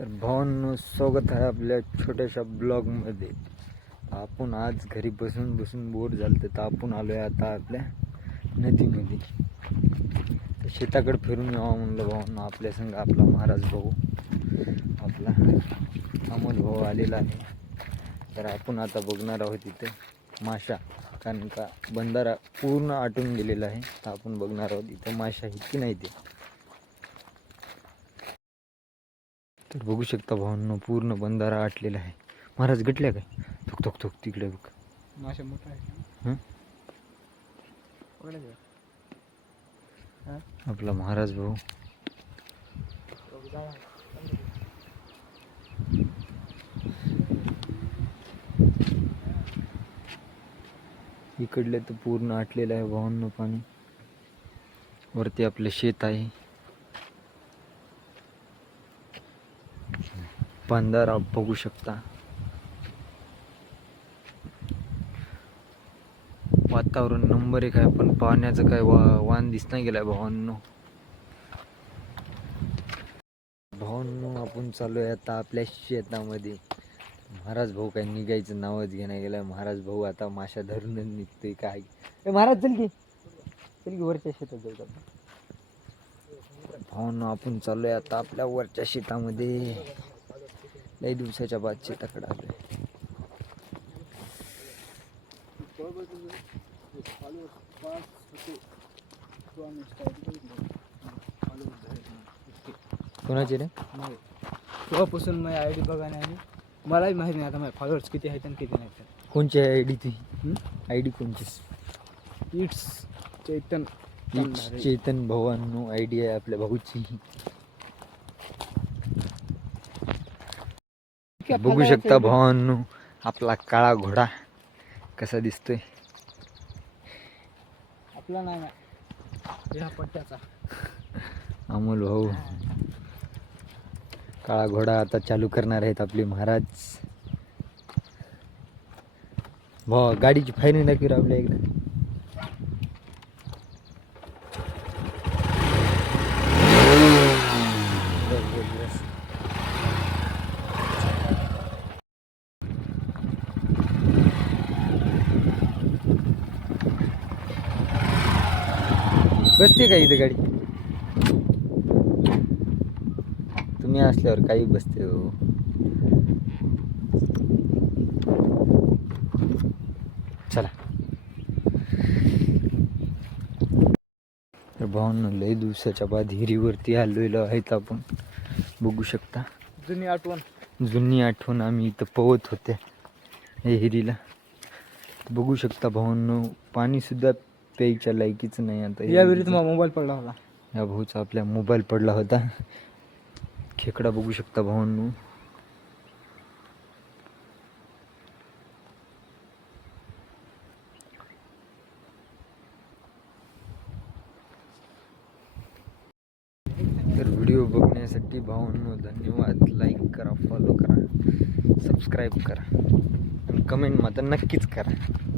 तर भावांनो, स्वागत आहे आपल्या छोट्याशा ब्लॉगमध्ये. आपण आज घरी बसून बसून बोर झालं तर आपण आलो आहे आता आपल्या नदीमध्ये. तर शेताकडे फिरून यावं म्हणलं भावांनो. आपल्या संग आपला महाराज भाऊ, आपला अमोल भाऊ आलेला आहे. तर आपण आता बघणार आहोत इथं माशा, कारण का बंधारा पूर्ण आटून गेलेला आहे. तर आपण बघणार आहोत इथं माशा आहेत की नाही ते. तर बघू शकता भावांनो, पूर्ण बंधारा आटलेला आहे. महाराज गटल्या काय? थुक थुक थुक तिकडे बघ. माशा मोठा आहे. हं? आपला महाराज भाऊ. इकडले तर पूर्ण आटलेलं आहे भावांनो पाणी. वरती आपले शेत आहे. बंधारा बघू शकता. वातावरण नंबर एक आहे, पण पाण्याचं काय वाण दिसत नाही गेलाय भावांनो. आपण चालू आहे आता आपल्या शेतामध्ये. महाराज भाऊ काय निघायचं नावच घेण्या गेलाय. महाराज भाऊ आता माशा धरूनच निघतोय काय. महाराज चल की वरच्या शेतात जाऊ. भावांनो, आपण चालू आहे आता आपल्या वरच्या शेतामध्ये. लई दिवसाच्या बाद शेताकडे आलोय. कोणाचे रे? तेव्हापासून माझी आय डी बघा नाही. मलाही माहिती नाही आता माझे फॉलोअर्स किती आहेत आणि किती नाही. कोणची आहे आय डी ती? आय डी कोणची? इट्स चैतन. चेतन भावांनो आय डी आहे आपल्या भाऊची. बघू शकता भावांनो आपला काळा घोडा कसा दिसतोय. आपला नाही ह्या पट्ट्याचा अमोल भाऊ. काळा घोडा आता चालू करणार आहेत आपले महाराज भाऊ. गाडीची फायरिंग दाखवी आपल्या एकदा. बसते का इथं गाडी? तुम्ही असल्यावर काही बसते हो. चला. तर भावांनो, लय दिवसाच्या बाद हिरीवरती आलेलो आहेत आपण. बघू शकता जुनी आठवण आम्ही इथं पवत होत्या या हिरीला. बघू शकता भावांनो, पाणी सुद्धा प्यायच्या लायकीच नाही आता. या विहिरीत मोबाईल पडला होता. या भाऊचा आपल्या मोबाईल पडला होता. खेकडा बघू शकता भावांनो. तर व्हिडिओ बघण्यासाठी भावांनो धन्यवाद. लाईक करा, फॉलो करा, सबस्क्राईब करा आणि कमेंट मात्र नक्कीच करा.